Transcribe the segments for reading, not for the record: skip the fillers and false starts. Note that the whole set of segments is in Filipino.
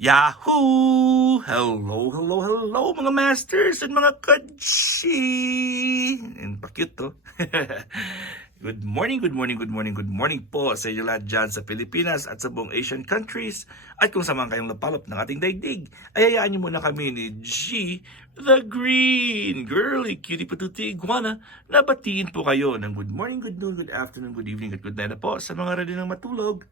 Yahoo! Hello mga masters at mga kadshi! And pa-cute to. Good morning po sa inyo lahat dyan sa Pilipinas at sa buong Asian countries. At kung saan man kayong lapalop ng ating daigdig, ay hayaan niyo muna kami ni G, the Green Girly Cutie Patuti Iguana, na batiin po kayo ng good morning, good noon, good afternoon, good evening, at good night na po sa mga ready ng matulog.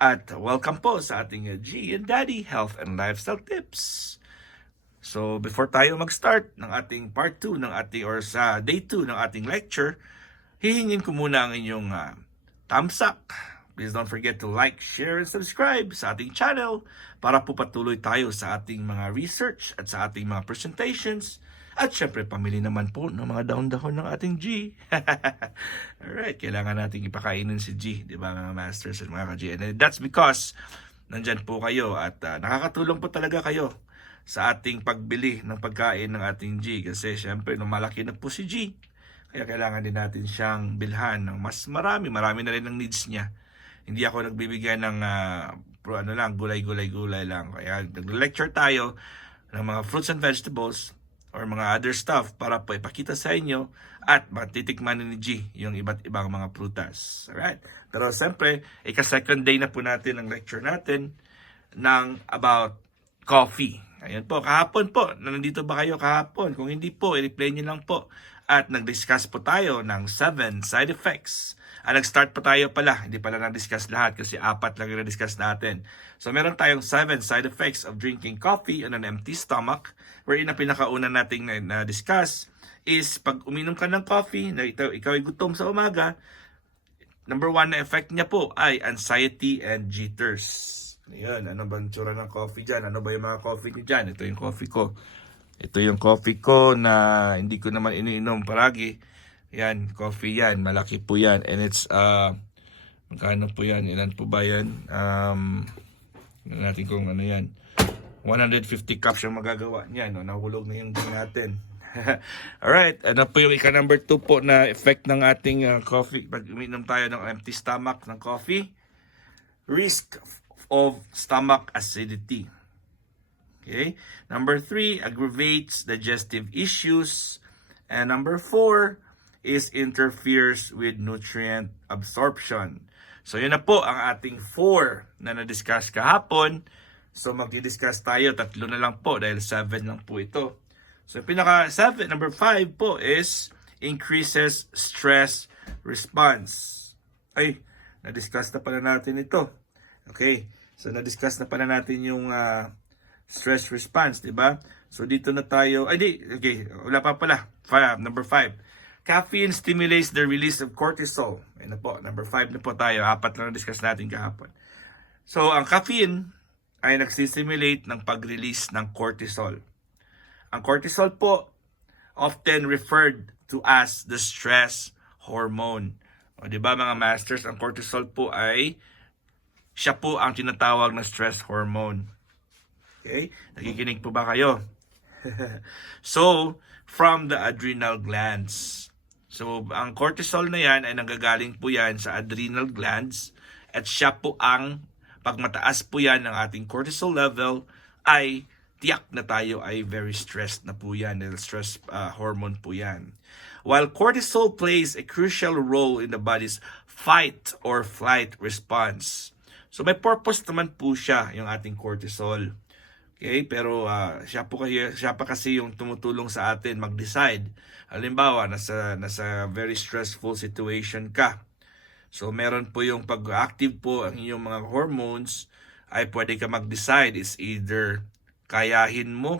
At welcome po sa ating G and Daddy Health and Lifestyle Tips. So before tayo mag-start ng ating part 2 ng ating or sa day 2 ng ating lecture, hihingin ko muna ang inyong thumbs up. Please don't forget to like, share, and subscribe sa ating channel para po patuloy tayo sa ating mga research at sa ating mga presentations. At syempre, pamili naman po ng mga dahon-dahon ng ating G. Alright, kailangan nating ipakainin si G, di ba mga masters at mga ka-G? And that's because nandyan po kayo at nakakatulong po talaga kayo sa ating pagbili ng pagkain ng ating G. Kasi syempre, malaki na po si G. Kaya kailangan din natin siyang bilhan ng mas marami na rin ang needs niya. Hindi ako nagbibigay ng gulay-gulay lang. Kaya nag-lecture tayo ng mga fruits and vegetables or mga other stuff para po ipakita sa inyo at matitikman ni G yung iba't ibang mga prutas. Alright? Pero siyempre, ika-second day na po natin ang lecture natin ng about coffee. Ayan po, kahapon po. Nandito ba kayo kahapon? Kung hindi po, i-replay nyo lang po. At nag-discuss po tayo ng 7 side effects. Nag-start pa tayo pala. Hindi pala na-discuss lahat kasi 4 lang yung na-discuss natin. So meron tayong 7 side effects of drinking coffee on an empty stomach. Wherein ang pinakauna nating na-discuss is pag uminom ka ng coffee, na ikaw ay gutom sa umaga, number 1 na effect niya po ay anxiety and jitters. Ayan, ano ba ang tsura ng coffee dyan? Ano ba yung mga coffee niyo dyan? Ito yung coffee ko. Ito yung coffee ko na hindi ko naman iniinom paragi. Yan, coffee yan. Malaki po yan. And it's, magkano po yan? Ilan po ba yan? Natin kung ano yan. 150 cups yung magagawa niyan. No? Nahulog na yung din natin. Alright, ano po yung number 2 po na effect ng ating coffee? Pag uminom tayo ng empty stomach ng coffee, risk of stomach acidity. Okay. Number 3, aggravates digestive issues. And number 4 is interferes with nutrient absorption. So yun na po ang ating 4 na na-discuss kahapon. So magdi-discuss tayo, 3 na lang po dahil 7 lang po ito. So pinaka-7, number 5 po is increases stress response. Ay, na-discuss na pala natin ito. Okay. So na-discuss na pala natin yung stress response, di ba? So dito na tayo, okay, wala pa pala. Number 5. Caffeine stimulates the release of cortisol. Ayun na po, number 5 na po tayo. 4 lang na-discuss natin kahapon. So ang caffeine ay nagsistimulate ng pag-release ng cortisol. Ang cortisol po, often referred to as the stress hormone. O di ba mga masters, ang cortisol po ay siya po ang tinatawag na stress hormone. Okay? Nakikinig po ba kayo? So, from the adrenal glands. So, ang cortisol na yan ay nanggagaling po yan sa adrenal glands at siya po ang, pag mataas po yan ng ating cortisol level, ay tiyak na tayo ay very stressed na po yan. Stress hormone po yan. While cortisol plays a crucial role in the body's fight or flight response. So, may purpose naman po siya, yung ating cortisol. Okay, pero siya pa kasi yung tumutulong sa atin mag-decide. Halimbawa, nasa very stressful situation ka. So meron po yung pag-active po ang iyong mga hormones ay pwede ka mag-decide is either kakayanin mo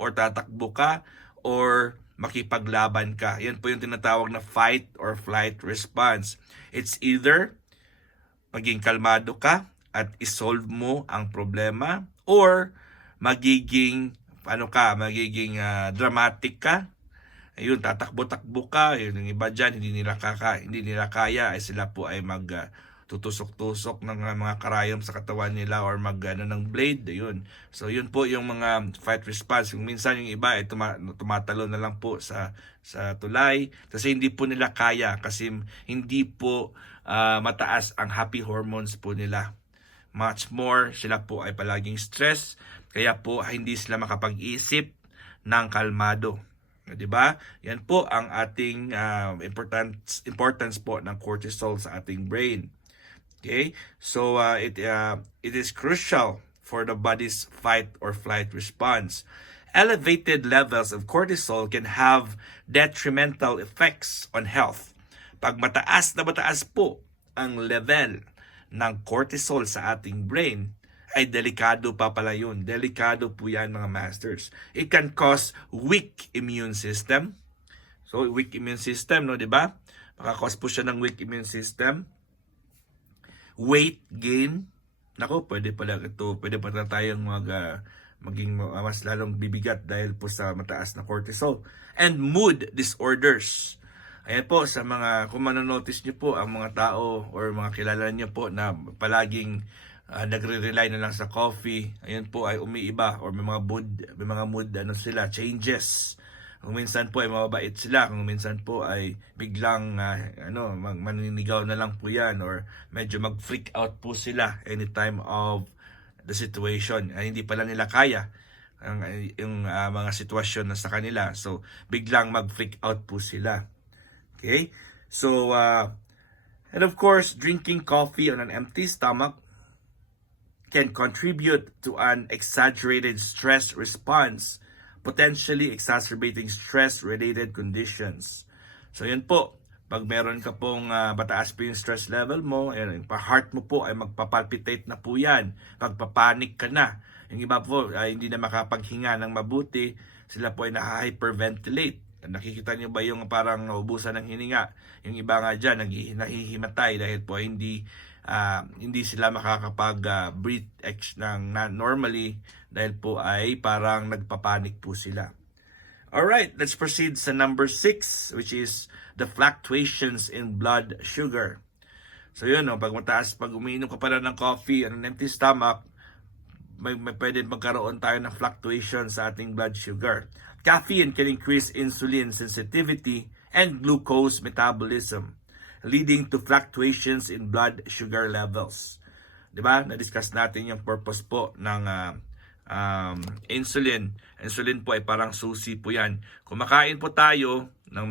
or tatakbo ka or makipaglaban ka. Yan po yung tinatawag na fight or flight response. It's either maging kalmado ka at isolve mo ang problema or magiging dramatic ka. Ayun, tatakbo-takbo ka. Yung iba dyan, hindi nila kaya. Ay sila po ay tutusok-tusok ng mga karayom sa katawan nila or ng blade. Ayun. So yun po yung mga fight response. Yung minsan yung iba ay tumatalo na lang po sa tulay kasi hindi po nila kaya kasi hindi po mataas ang happy hormones po nila. much more, sila po ay palaging stress, kaya po hindi sila makapag-isip ng kalmado. Di ba? Yan po ang ating importance po ng cortisol sa ating brain. Okay? So it is crucial for the body's fight or flight response. Elevated levels of cortisol can have detrimental effects on health. Pag mataas na mataas po ang level ng cortisol sa ating brain, ay delikado pa pala yun. Delikado po yan, mga masters. It can cause weak immune system. So, weak immune system, no, di ba? Makakause po siya ng weak immune system. Weight gain. Nako, pwede pala ito. Pwede pa na tayong maging mas lalong bibigat dahil po sa mataas na cortisol. And mood disorders. Ayan po, sa mga, kung manonotice nyo po, ang mga tao or mga kilala nyo po na palaging nagre-rely na lang sa coffee, ayan po ay umiiba or may mga mood sila, changes. Kung minsan po ay mababait sila, kung minsan po ay biglang maninigaw na lang po yan or medyo mag-freak out po sila anytime of the situation. Ay, hindi pala nila kaya yung mga sitwasyon na sa kanila. So, biglang mag-freak out po sila. Okay? So, and of course, drinking coffee on an empty stomach can contribute to an exaggerated stress response, potentially exacerbating stress-related conditions. So yun po, pag meron ka pong mataas po yung stress level mo, heart mo po ay magpapalpitate na po yan, magpapanik ka na. Yung iba po ay hindi na makapaghinga ng mabuti, sila po ay naka-hyperventilate. Nakikita niyo ba yung parang naubusan ng hininga? Yung iba nga dyan, nahihimatay dahil po hindi sila makakapag-breathe ng normally dahil po ay parang nagpapanik po sila. Alright, let's proceed sa number 6, which is the fluctuations in blood sugar. So yun, pag umiinom ka pala ng coffee on an empty stomach, may pwede magkaroon tayo ng fluctuation sa ating blood sugar. Caffeine can increase insulin sensitivity and glucose metabolism, leading to fluctuations in blood sugar levels. Diba? Na-discuss natin yung purpose po ng insulin. Insulin po ay parang susi po yan. Kumakain po tayo ng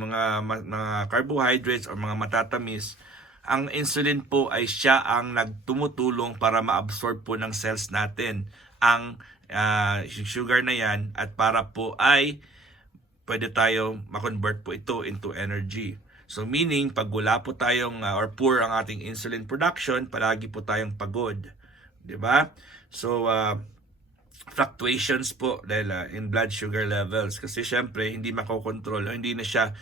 mga carbohydrates o mga matatamis, ang insulin po ay siya ang nagtumutulong para ma-absorb po ng cells natin ang sugar na yan at para po ay pwede tayo ma-convert po ito into energy. So meaning, pag wala po tayong or poor ang ating insulin production, palagi po tayong pagod. 'Di ba? So fluctuations po dahil in blood sugar levels kasi syempre hindi makokontrol o hindi na siya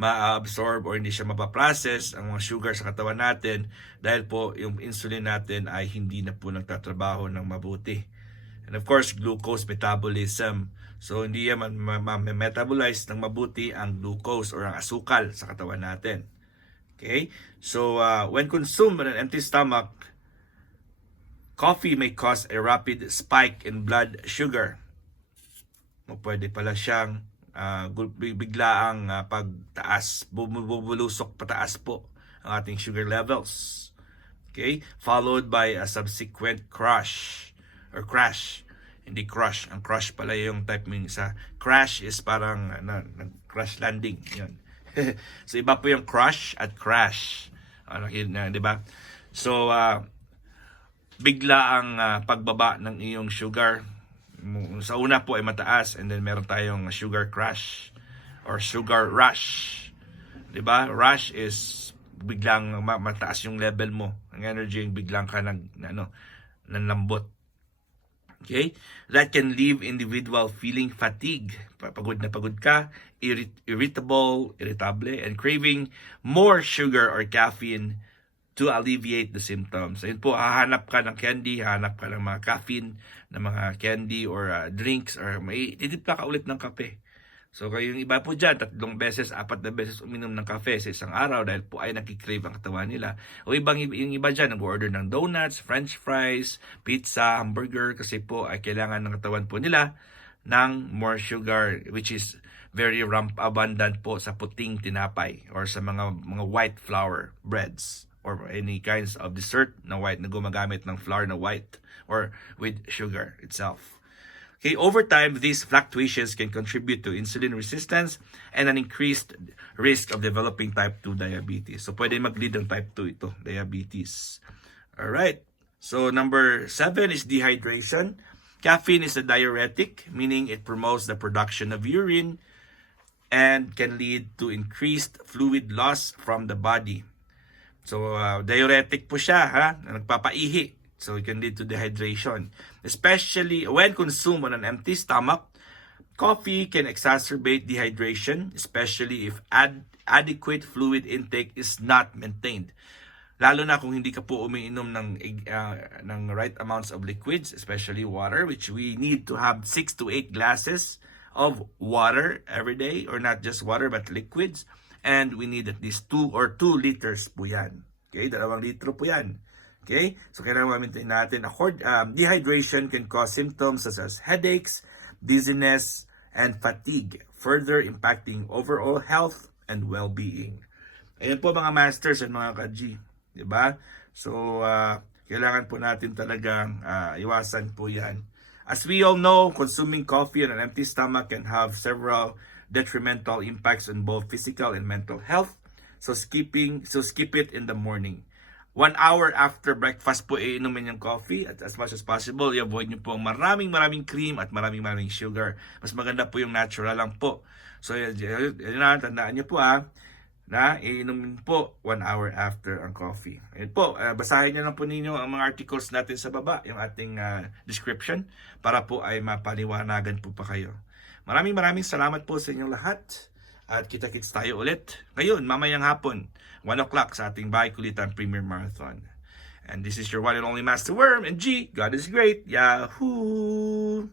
ma-absorb or hindi siya mapaprocess ang mga sugar sa katawan natin dahil po yung insulin natin ay hindi na po nagtatrabaho ng mabuti. And of course, glucose metabolism. So, hindi yan ma-metabolize ng mabuti ang glucose or ang asukal sa katawan natin. Okay? So, when consumed on an empty stomach, coffee may cause a rapid spike in blood sugar. Pwede pala siyang biglaang pagtaas, bubulusok pataas po ang ating sugar levels. Okay? Followed by a subsequent crash. Hindi crush. Ang crush pala yung type mo sa crash is parang crash landing. Yun. So iba po yung crush at crash. Di ba? So bigla ang pagbaba ng iyong sugar. Sa una po ay mataas and then meron tayong sugar crash or sugar rush. Di ba? Rush is biglang mataas yung level mo. Ang energy yung biglang ka nanlambot. Okay? That can leave individual feeling fatigue. Pagod na pagod ka, irritable, and craving more sugar or caffeine to alleviate the symptoms. Ayun po, hahanap ka ng candy, hahanap ka ng mga caffeine, ng mga candy or drinks, or may itipla ka ulit ng kape. So kayo yung iba po dyan, 3 beses, 4 na beses uminom ng kape sa isang araw dahil po ay nakikrave ang katawan nila. O yung iba dyan, nag-order ng donuts, french fries, pizza, hamburger kasi po ay kailangan ng katawan po nila ng more sugar, which is very abundant po sa puting tinapay or sa mga white flour breads. or any kinds of dessert na white na gumagamit ng flour na white or with sugar itself. Okay, over time, these fluctuations can contribute to insulin resistance and an increased risk of developing type 2 diabetes. So, pwede mag-lead ng type 2 ito, diabetes. Alright, so number 7 is dehydration. Caffeine is a diuretic, meaning it promotes the production of urine and can lead to increased fluid loss from the body. So, diuretic po siya, nagpapaihi. So, it can lead to dehydration. Especially when consumed on an empty stomach, coffee can exacerbate dehydration, especially if adequate fluid intake is not maintained. Lalo na kung hindi ka po umiinom ng right amounts of liquids, especially water, which we need to have 6 to 8 glasses of water every day, or not just water but liquids. And we need at least 2 liters po yan. Okay, 2 litro po yan. Okay, so kailangan ma-maintain natin. Dehydration can cause symptoms such as headaches, dizziness, and fatigue, further impacting overall health and well-being. Ayan po mga masters and mga ka-G. Diba? So, kailangan po natin talagang iwasan po yan. As we all know, consuming coffee on an empty stomach can have several detrimental impacts on both physical and mental health. So skip it in the morning. 1 hour after breakfast po iinumin yung coffee, at as much as possible, i-avoid nyo po ang maraming cream at maraming sugar. Mas maganda po yung natural lang po. So, yun na, tandaan nyo po na iinumin po 1 hour after ang coffee. Ayun po, basahin nyo lang po ninyo ang mga articles natin sa baba, yung ating description, para po ay mapaliwanagan po pa kayo. Maraming salamat po sa inyong lahat. At kita-kits tayo ulit ngayon, mamayang hapon, 1 o'clock sa ating Bahay Kulitan Premier Marathon. And this is your one and only Master Worm, and G, God is great. Yahoo!